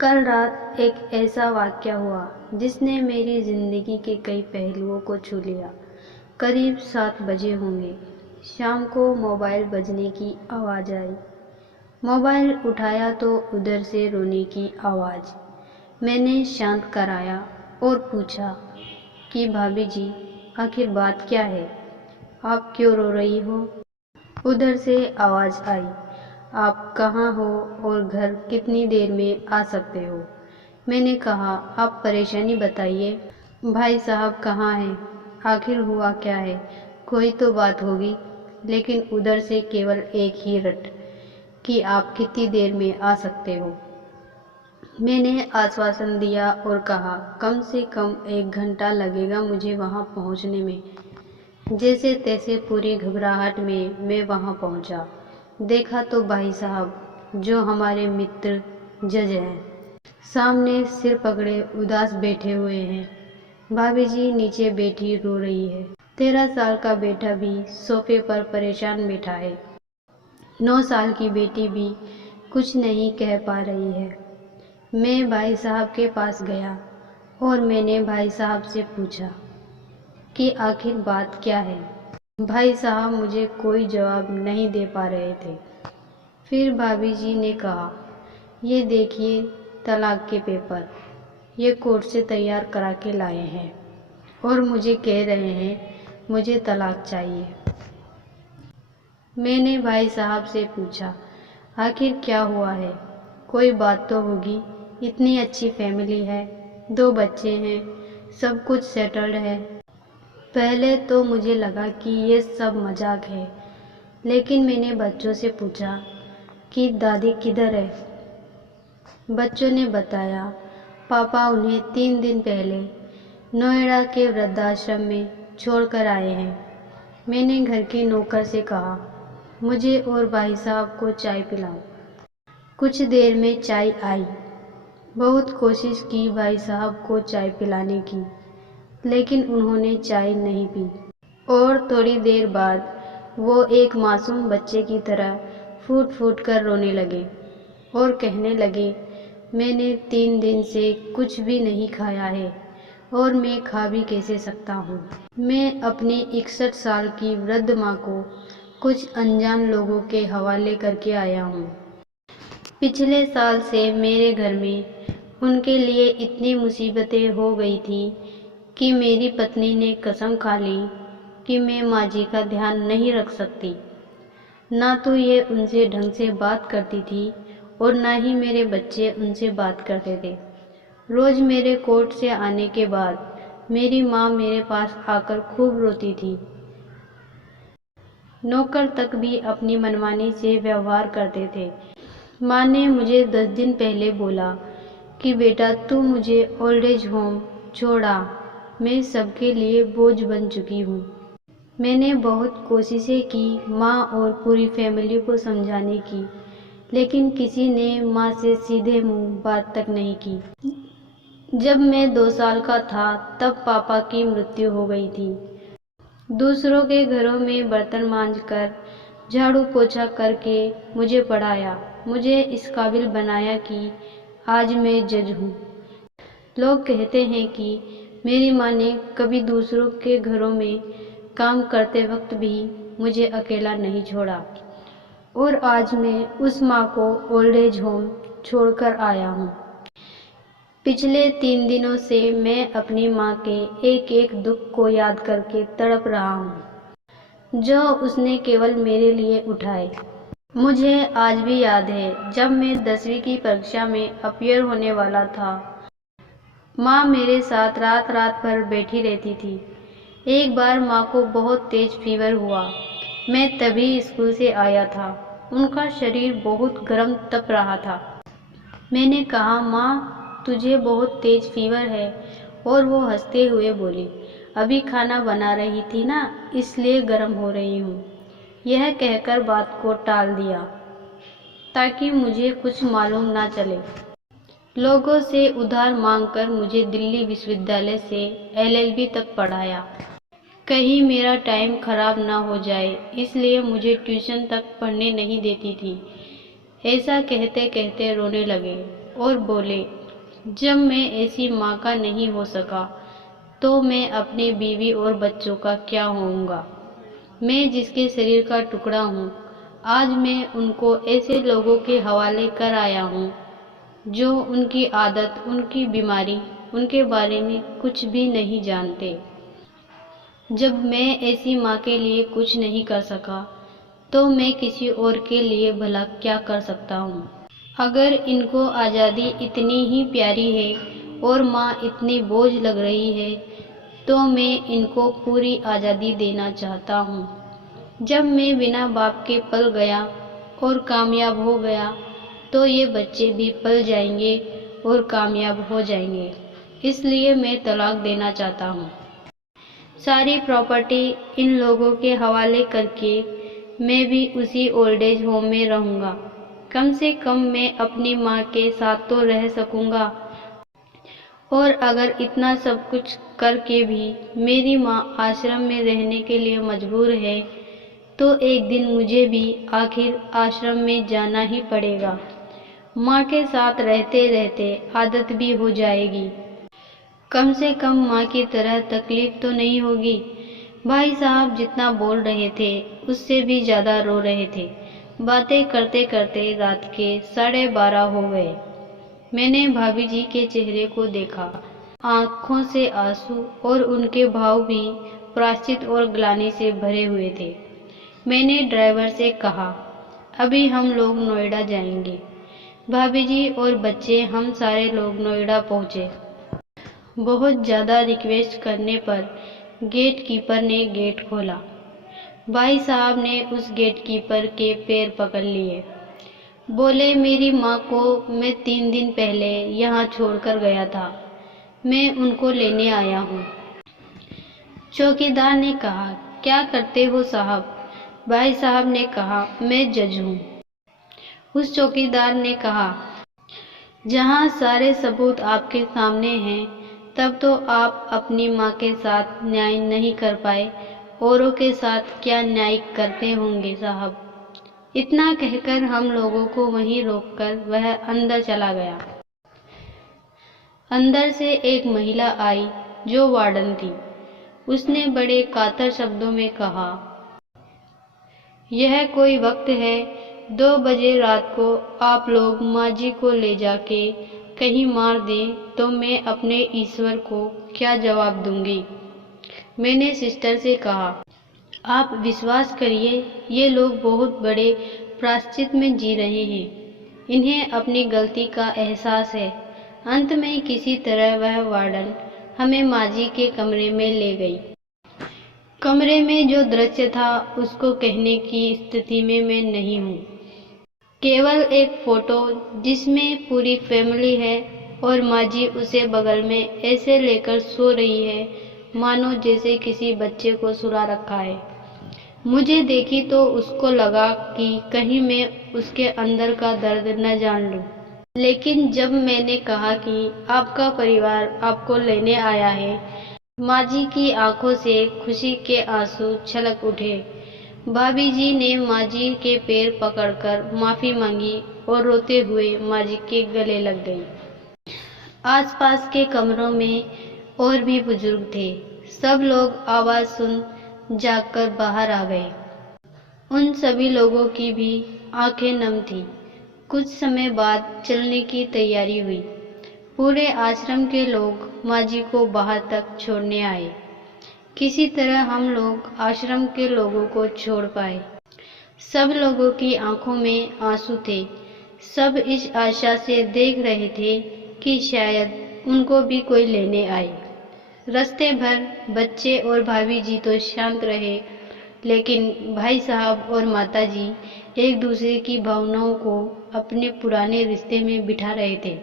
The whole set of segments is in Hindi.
कल रात एक ऐसा वाक़या हुआ जिसने मेरी ज़िंदगी के कई पहलुओं को छू लिया। करीब 7 बजे होंगे। शाम को मोबाइल बजने की आवाज़ आई। मोबाइल उठाया तो उधर से रोने की आवाज़। मैंने शांत कराया और पूछा कि भाभी जी, आखिर बात क्या है? आप क्यों रो रही हो? उधर से आवाज़ आई, आप कहाँ हो और घर कितनी देर में आ सकते हो? मैंने कहा, आप परेशानी बताइए। भाई साहब कहाँ हैं? आखिर हुआ क्या है? कोई तो बात होगी। लेकिन उधर से केवल एक ही रट कि आप कितनी देर में आ सकते हो। मैंने आश्वासन दिया और कहा, कम से कम 1 घंटा लगेगा मुझे वहाँ पहुँचने में। जैसे तैसे पूरी घबराहट में मैं वहाँ पहुँचा। देखा तो भाई साहब, जो हमारे मित्र जज हैं, सामने सिर पकड़े उदास बैठे हुए हैं। भाभी जी नीचे बैठी रो रही है। 13 साल का बेटा भी सोफे पर परेशान बैठा है। 9 साल की बेटी भी कुछ नहीं कह पा रही है। मैं भाई साहब के पास गया और मैंने भाई साहब से पूछा कि आखिर बात क्या है। भाई साहब मुझे कोई जवाब नहीं दे पा रहे थे। फिर भाभी जी ने कहा, ये देखिए तलाक के पेपर, ये कोर्ट से तैयार करा के लाए हैं और मुझे कह रहे हैं मुझे तलाक चाहिए। मैंने भाई साहब से पूछा, आखिर क्या हुआ है? कोई बात तो होगी। इतनी अच्छी फैमिली है, 2 बच्चे हैं, सब कुछ सेटल्ड है। पहले तो मुझे लगा कि ये सब मजाक है, लेकिन मैंने बच्चों से पूछा कि दादी किधर है? बच्चों ने बताया, पापा उन्हें 3 दिन पहले नोएडा के वृद्धाश्रम में छोड़कर आए हैं। मैंने घर के नौकर से कहा, मुझे और भाई साहब को चाय पिलाओ। कुछ देर में चाय आई। बहुत कोशिश की भाई साहब को चाय पिलाने की, लेकिन उन्होंने चाय नहीं पी और थोड़ी देर बाद वो एक मासूम बच्चे की तरह फूट फूट कर रोने लगे और कहने लगे, मैंने 3 दिन से कुछ भी नहीं खाया है और मैं खा भी कैसे सकता हूँ। मैं अपनी 61 साल की वृद्ध माँ को कुछ अनजान लोगों के हवाले करके आया हूँ। पिछले साल से मेरे घर में उनके लिए इतनी मुसीबतें हो गई थी कि मेरी पत्नी ने कसम खा ली कि मैं माँ जी का ध्यान नहीं रख सकती। ना तो ये उनसे ढंग से बात करती थी और ना ही मेरे बच्चे उनसे बात करते थे। रोज़ मेरे कोर्ट से आने के बाद मेरी माँ मेरे पास आकर खूब रोती थी। नौकर तक भी अपनी मनमानी से व्यवहार करते थे। माँ ने मुझे 10 दिन पहले बोला कि बेटा तू मुझे ओल्ड एज होम छोड़ा, मैं सबके लिए बोझ बन चुकी हूँ। मैंने बहुत कोशिशें की माँ और पूरी फैमिली को समझाने की, लेकिन किसी ने माँ से सीधे मुंह बात तक नहीं की। जब मैं 2 साल का था तब पापा की मृत्यु हो गई थी। दूसरों के घरों में बर्तन मांजकर, झाड़ू पोछा करके मुझे पढ़ाया, मुझे इस काबिल बनाया कि आज मैं जज हूँ। लोग कहते हैं कि मेरी माँ ने कभी दूसरों के घरों में काम करते वक्त भी मुझे अकेला नहीं छोड़ा और आज मैं उस माँ को ओल्ड एज होम छोड़कर आया हूँ। पिछले 3 दिनों से मैं अपनी माँ के एक एक दुख को याद करके तड़प रहा हूँ, जो उसने केवल मेरे लिए उठाए। मुझे आज भी याद है जब मैं 10वीं की परीक्षा में अपीयर होने वाला था। माँ मेरे साथ रात रात भर बैठी रहती थी। एक बार माँ को बहुत तेज फीवर हुआ। मैं तभी स्कूल से आया था। उनका शरीर बहुत गर्म तप रहा था। मैंने कहा, माँ तुझे बहुत तेज फीवर है, और वो हंसते हुए बोली, अभी खाना बना रही थी ना, इसलिए गर्म हो रही हूँ। यह कहकर बात को टाल दिया ताकि मुझे कुछ मालूम ना चले। लोगों से उधार मांगकर मुझे दिल्ली विश्वविद्यालय से LLB तक पढ़ाया। कहीं मेरा टाइम खराब ना हो जाए इसलिए मुझे ट्यूशन तक पढ़ने नहीं देती थी। ऐसा कहते कहते रोने लगे और बोले, जब मैं ऐसी माँ का नहीं हो सका तो मैं अपने बीवी और बच्चों का क्या होऊंगा। मैं जिसके शरीर का टुकड़ा हूँ, आज मैं उनको ऐसे लोगों के हवाले कर आया हूँ जो उनकी आदत, उनकी बीमारी, उनके बारे में कुछ भी नहीं जानते। जब मैं ऐसी माँ के लिए कुछ नहीं कर सका तो मैं किसी और के लिए भला क्या कर सकता हूँ। अगर इनको आज़ादी इतनी ही प्यारी है और माँ इतनी बोझ लग रही है तो मैं इनको पूरी आज़ादी देना चाहता हूँ। जब मैं बिना बाप के पल गया और कामयाब हो गया तो ये बच्चे भी पल जाएंगे और कामयाब हो जाएंगे। इसलिए मैं तलाक देना चाहता हूँ। सारी प्रॉपर्टी इन लोगों के हवाले करके मैं भी उसी ओल्ड एज होम में रहूँगा। कम से कम मैं अपनी माँ के साथ तो रह सकूँगा। और अगर इतना सब कुछ करके भी मेरी माँ आश्रम में रहने के लिए मजबूर है तो एक दिन मुझे भी आखिर आश्रम में जाना ही पड़ेगा। माँ के साथ रहते रहते आदत भी हो जाएगी। कम से कम माँ की तरह तकलीफ तो नहीं होगी। भाई साहब जितना बोल रहे थे उससे भी ज़्यादा रो रहे थे। बातें करते करते रात के 12:30 हो गए। मैंने भाभी जी के चेहरे को देखा। आंखों से आंसू और उनके भाव भी प्रायश्चित और ग्लानि से भरे हुए थे। मैंने ड्राइवर से कहा, अभी हम लोग नोएडा जाएंगे। भाभी जी और बच्चे, हम सारे लोग नोएडा पहुंचे। बहुत ज़्यादा रिक्वेस्ट करने पर गेट कीपर ने गेट खोला। भाई साहब ने उस गेट कीपर के पैर पकड़ लिए। बोले, मेरी माँ को मैं 3 दिन पहले यहाँ छोड़कर गया था। मैं उनको लेने आया हूँ। चौकीदार ने कहा, क्या करते हो साहब? भाई साहब ने कहा, मैं जज हूँ। उस चौकीदार ने कहा, जहाँ सारे सबूत आपके सामने हैं तब तो आप अपनी माँ के साथ न्याय नहीं कर पाए, औरों के साथ क्या न्याय करते होंगे साहब। इतना कहकर हम लोगों को वहीं रोककर वह अंदर चला गया। अंदर से एक महिला आई जो वार्डन थी। उसने बड़े कातर शब्दों में कहा, यह कोई वक्त है 2 बजे रात को आप लोग माँ जी को ले जाके कहीं मार दें तो मैं अपने ईश्वर को क्या जवाब दूंगी। मैंने सिस्टर से कहा, आप विश्वास करिए, ये लोग बहुत बड़े प्रायश्चित में जी रहे हैं। इन्हें अपनी गलती का एहसास है। अंत में किसी तरह वह वार्डन हमें माँ जी के कमरे में ले गई। कमरे में जो दृश्य था उसको कहने की स्थिति में मैं नहीं हूँ। केवल एक फोटो जिसमें पूरी फैमिली है और माँ जी उसे बगल में ऐसे लेकर सो रही है मानो जैसे किसी बच्चे को सुला रखा है। मुझे देखी तो उसको लगा कि कहीं मैं उसके अंदर का दर्द न जान लूं। लेकिन जब मैंने कहा कि आपका परिवार आपको लेने आया है, माँ जी की आंखों से खुशी के आंसू छलक उठे। भाभी जी ने माँ जी के पैर पकड़कर माफी मांगी और रोते हुए माँ जी के गले लग गई। आसपास के कमरों में और भी बुजुर्ग थे। सब लोग आवाज सुन जागकर बाहर आ गए। उन सभी लोगों की भी आंखें नम थीं। कुछ समय बाद चलने की तैयारी हुई। पूरे आश्रम के लोग माँ जी को बाहर तक छोड़ने आए। किसी तरह हम लोग आश्रम के लोगों को छोड़ पाए। सब लोगों की आंखों में आंसू थे। सब इस आशा से देख रहे थे कि शायद उनको भी कोई लेने आए। रास्ते भर बच्चे और भाभी जी तो शांत रहे, लेकिन भाई साहब और माता जी एक दूसरे की भावनाओं को अपने पुराने रिश्ते में बिठा रहे थे।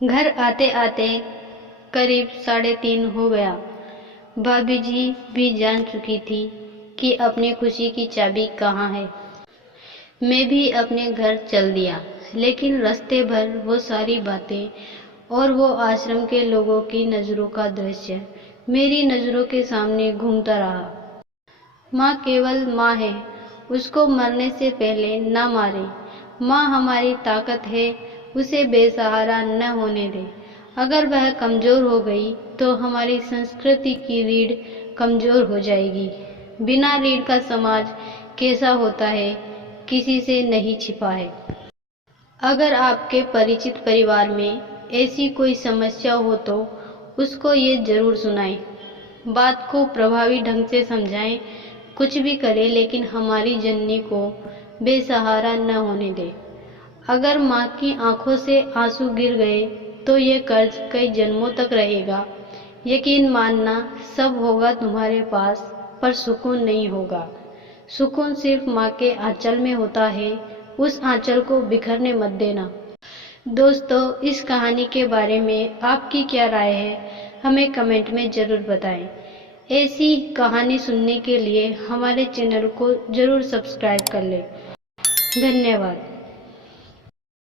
घर आते आते करीब 3:30 हो गया। भाभी जी भी जान चुकी थी कि अपनी खुशी की चाबी कहाँ है। मैं भी अपने घर चल दिया, लेकिन रास्ते भर वो सारी बातें और वो आश्रम के लोगों की नज़रों का दृश्य मेरी नज़रों के सामने घूमता रहा। माँ केवल माँ है, उसको मरने से पहले ना मारे। माँ हमारी ताकत है, उसे बेसहारा न होने दें। अगर वह कमज़ोर हो गई तो हमारी संस्कृति की रीढ़ कमज़ोर हो जाएगी। बिना रीढ़ का समाज कैसा होता है, किसी से नहीं छिपा है। अगर आपके परिचित परिवार में ऐसी कोई समस्या हो तो उसको ये जरूर सुनाएं। बात को प्रभावी ढंग से समझाएं। कुछ भी करें लेकिन हमारी जननी को बेसहारा न होने दें। अगर माँ की आंखों से आंसू गिर गए तो ये कर्ज कई जन्मों तक रहेगा। यकीन मानना, सब होगा तुम्हारे पास पर सुकून नहीं होगा। सुकून सिर्फ माँ के आंचल में होता है। उस आंचल को बिखरने मत देना। दोस्तों, इस कहानी के बारे में आपकी क्या राय है, हमें कमेंट में ज़रूर बताएं। ऐसी कहानी सुनने के लिए हमारे चैनल को ज़रूर सब्सक्राइब कर लें। धन्यवाद।